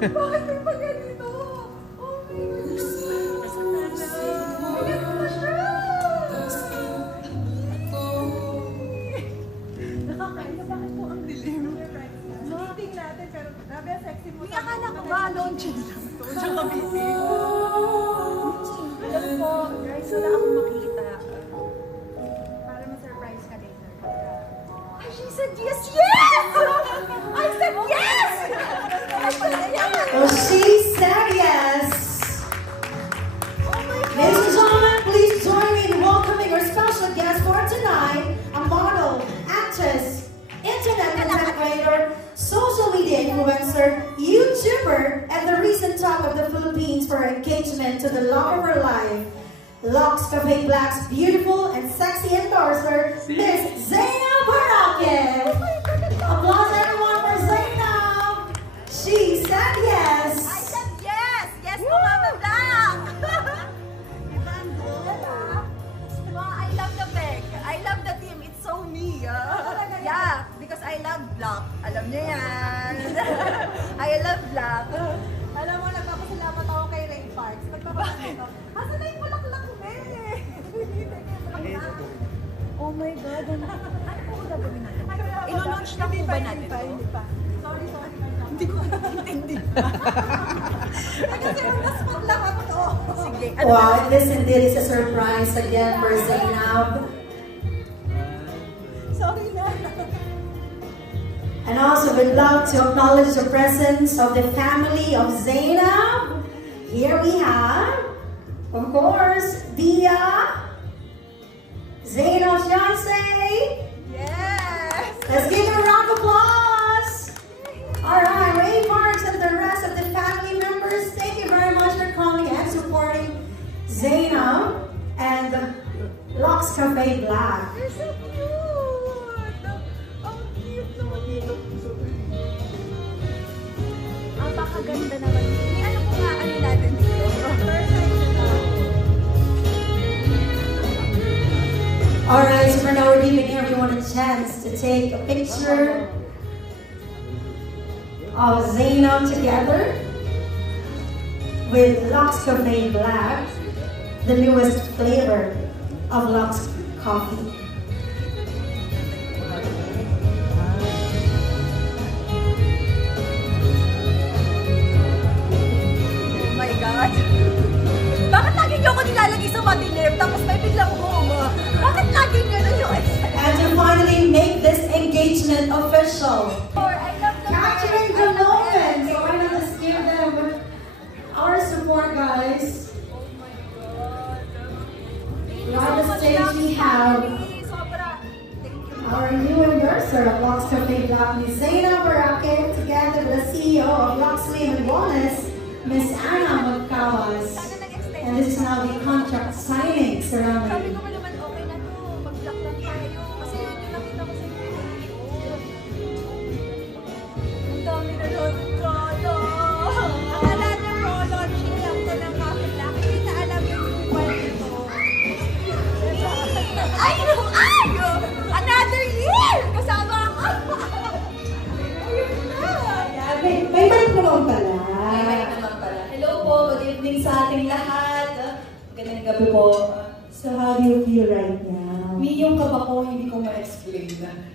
Bakit may pa ganito? Oh my God. Ganyan mo na siya. Nakakain bakit po ang dilim? Meeting natin pero grabe ang sexy mo. Hindi akala ko ba launching lang ito. Diyan ka meeting. Alam po, guys, wala akong makita. Para ma-surprise ka later. She said yes! Yes! I said yes! Well, she said yes. Ladies and gentlemen, please join me in welcoming our special guest for tonight, a model, actress, internet content creator, social media influencer, YouTuber, and the recent talk of the Philippines for her engagement to the love of her life. Lux Cafe Black's beautiful and sexy endorser, Miss Zainab Barake. Applause everyone for Zainab. She said yes. I said yes! Yes po, Mama Black! Diba ang good, ah? Diba, I love the bag. I love the team. It's so me, yeah, because I love Black. Alam niyo yan. I love Black. Alam mo, nagpapasalamat ako kay Ray Parks. Nagpapasalamat ako. Asa na yung bulaklak ko, eh? Oh my God. Ano po gagawin natin? Ilo-launch na po ba natin? Hindi pa. Sorry. Hindi ko intindi. Kasi mas lang ako to. Sige. Wow, and this indeed is a surprise again for Zainab. Sorry na. And also, we'd love to acknowledge the presence of the family of Zainab. Here we have, of course, Dia, Zainab's fiancé. Yes! Let's give her a round of applause. All right, Ray Parks and the rest of the family members, thank you very much for coming and supporting Zainab and Lux Cafe Black. You're so cute! Ang cute naman dito. Ang pakaganda naman. Ano po nga ano natin dito? Alright, so for now we're giving everyone a chance to take a picture of Zainab together with Lux Cafe Black, the newest flavor of Lux Coffee. Oh my God! Bakit lagi niyo ako nilalagay sa madilim tapos may biglang huma? Bakit lagi gano'n yung And to finally make this engagement official, I love the capturing the moment, so why not just give them our support, guys. Oh my God! On the stage we have our new endorser of Lux Cafe Black, Ms. Zainab Barake, together with the CEO of Lux Sleep and Wellness, Ms. Anna Magkawas. And this is now the contract signing ceremony. Sabi ko ba naman okay na to, mag-block lang tayo. Kasi yun yung nakita ko sa video. Ang dami na doon. Akala niya po, launching lang to ng Coffee Black. Hindi na alam yung suwal nito. Ay, another year! Kasama ako! Ayun na! May balik naman pala. May mic naman pala. Hello po, good evening sa ating lahat. Magandang gabi po. So how do you feel right now? Yung kaba ko, hindi ko ma-explain.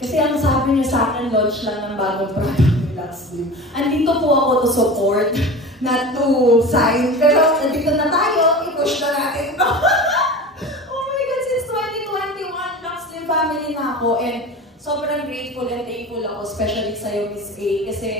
Kasi ang sabi niyo sa akin, launch lang ng bagong product ni Lux Sleep. Andito po ako to support, not to sign. Pero nandito na tayo, i-push na natin to. Oh my God, since 2021, Lux Sleep family na ako. And sobrang grateful and thankful ako, especially sa'yo, Miss A. Kasi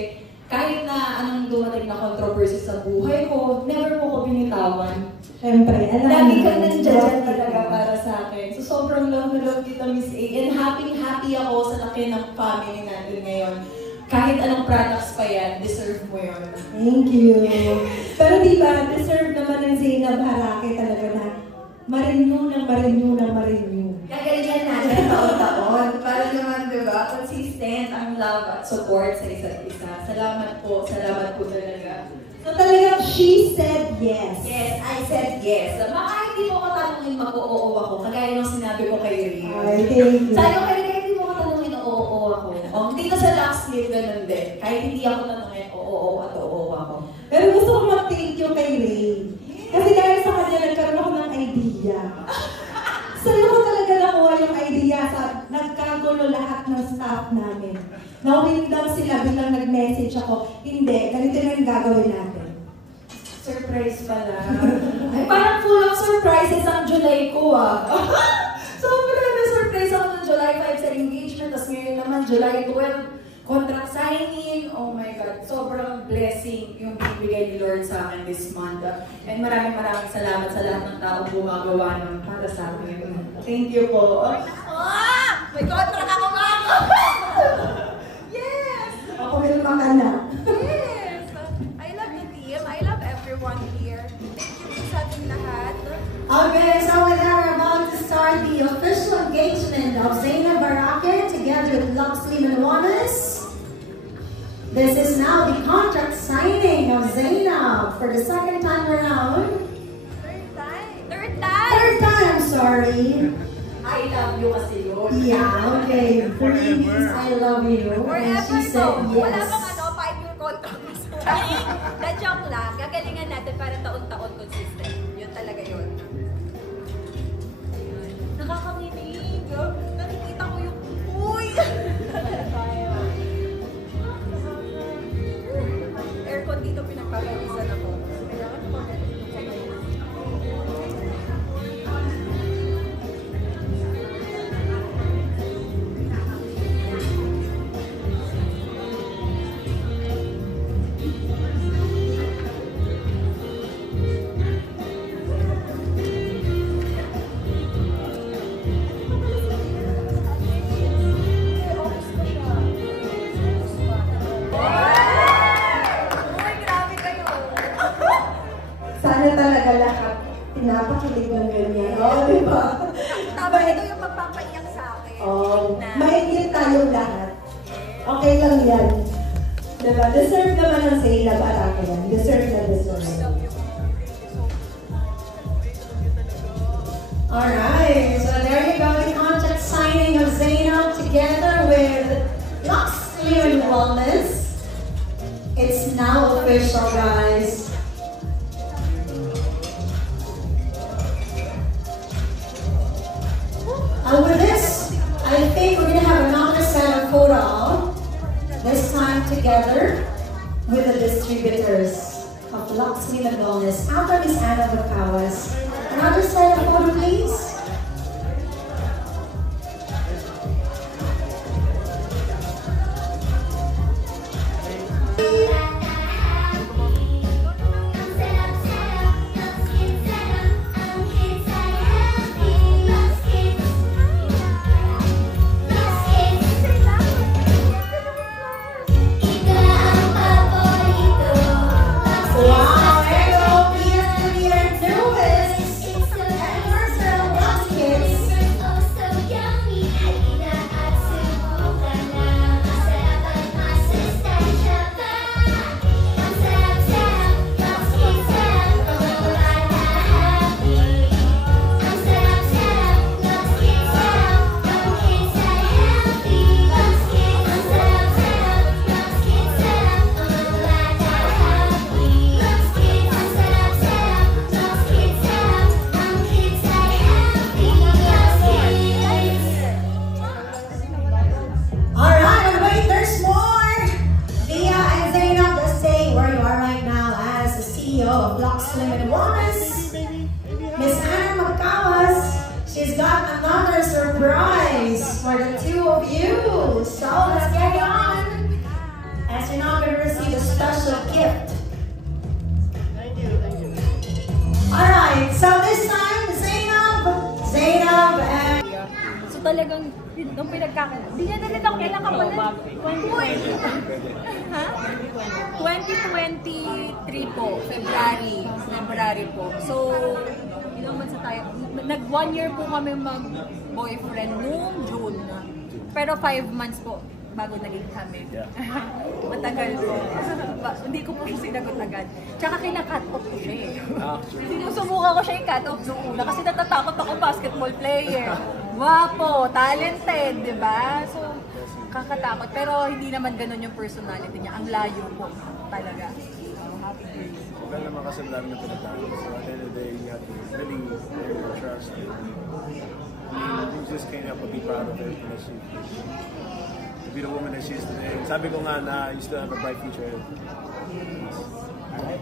kahit na anong dumating na controversy sa buhay ko, never po ko binitawan. Siyempre, alam Lagi mo, ka nandiyan talaga para sa akin. So sobrang love na love kita, Miss A. And happy ako sa laki ng family natin ngayon. Kahit anong products pa yan, deserve mo yun. Thank you. Pero di ba, deserve naman ng Zainab Barake talaga na ma-renew. Gaganyan natin taon-taon. Para naman, di ba, consistent ang love at support sa isa't isa. Salamat po talaga. So talagang she said yes. Yes, I said yes. Baka hindi mo ko tanungin mag-oo ako, kagaya ng sinabi ko kay Ray. Ay, thank you. Sabi ko kay Ray, hindi mo ko tanungin oo ako. Dito sa Lux Sleep, ganun din. Kahit hindi ako tanungin oo oo at oo ako. Pero gusto ko mag-thank you kay Ray. Kasi dahil sa kanya, nagkaroon ako ng idea. Sa'yo ko talaga nakuha yung idea sa nagkagulo lahat ng staff namin. Nawin lang sila, bilang nag-message ako, hindi, ganito na yung gagawin natin. Surprise pala. Ay, parang full of surprises ang July ko Sobrang na-surprise ako ng July 5 sa engagement, tapos ngayon naman July 12, contract signing. Oh my God, sobrang blessing yung bibigay ni Lord sa akin this month. And maraming salamat sa lahat ng taong gumagawa ng para sa akin. Thank you po. May contract ako nga! Yes! Ako rin ka na. Yes! I love the team. I love everyone here. Thank you sa ating lahat. Okay, so with that, we're about to start the official engagement of Zainab Barake together with Luxley Manoanas. This is now the contract signing of Zainab for the second time around. Third time. Third time! Third time, sorry. I love you kasi yun. Yeah, okay. Three means I love you. And Forever she said to. Wala yes. bang 5-year contract. Na-joke lang. Gagalingan natin para taon-taon consistent. Yun talaga yun. Nakakaminig. Nakikita ko yung uy! Aircon dito pinagpapalisan ako. Kailangan ko Sana talaga lahat pinapakilig ng ganyan. Di ba? tama, ito yung magpapaiyak sa akin. Na, Maingit tayong lahat. Okay lang yan. Diba? Deserve naman ang Zainab Barake yan. Deserve na deserve. Alright, so there you go, the contract signing of Zainab together with Luxley and Wellness. It's now official, guys. With this, I think we're going to have another set of photo, this time together with the distributors of Luxley and Wellness after Miss Anna Bacawas. Another set of photo, please. Wow, hello, PSW newest anniversary Lux Kids. Alright, and wait, there's more! Dia and Zainab, just stay where you are right now as the CEO of Luxley and Wellness. Miss Anna Bacawas, she's got another surprise for the two of you. So let's get on as you're now going to receive a special gift. Alright, so this time, Zainab, and so talagang, nung di niya na rin ako kailan ka pala. Uy! Ha? 2023 po, February po. So, ilang months na tayo. Nag 1 year po kami mag-boyfriend noong June. Pero 5 months po bago naging kami. Matagal po. Hindi ko po siya sinagot agad. Tsaka kina-cut off ko siya eh. Sinusubukan ko siya yung cut off noong una kasi natatakot ako basketball player. Wapo, talented, di ba? So, kakatakot. Pero hindi naman ganun yung personality niya. Ang layo po. talaga. So, happy for you. Well naman kasi marami na pinagdaan. So at the end of the day, you have to really earn your trust. You just can't help but be proud of everything that she to be the woman that she is today. Sabi ko nga na you still have a bright future. Alright.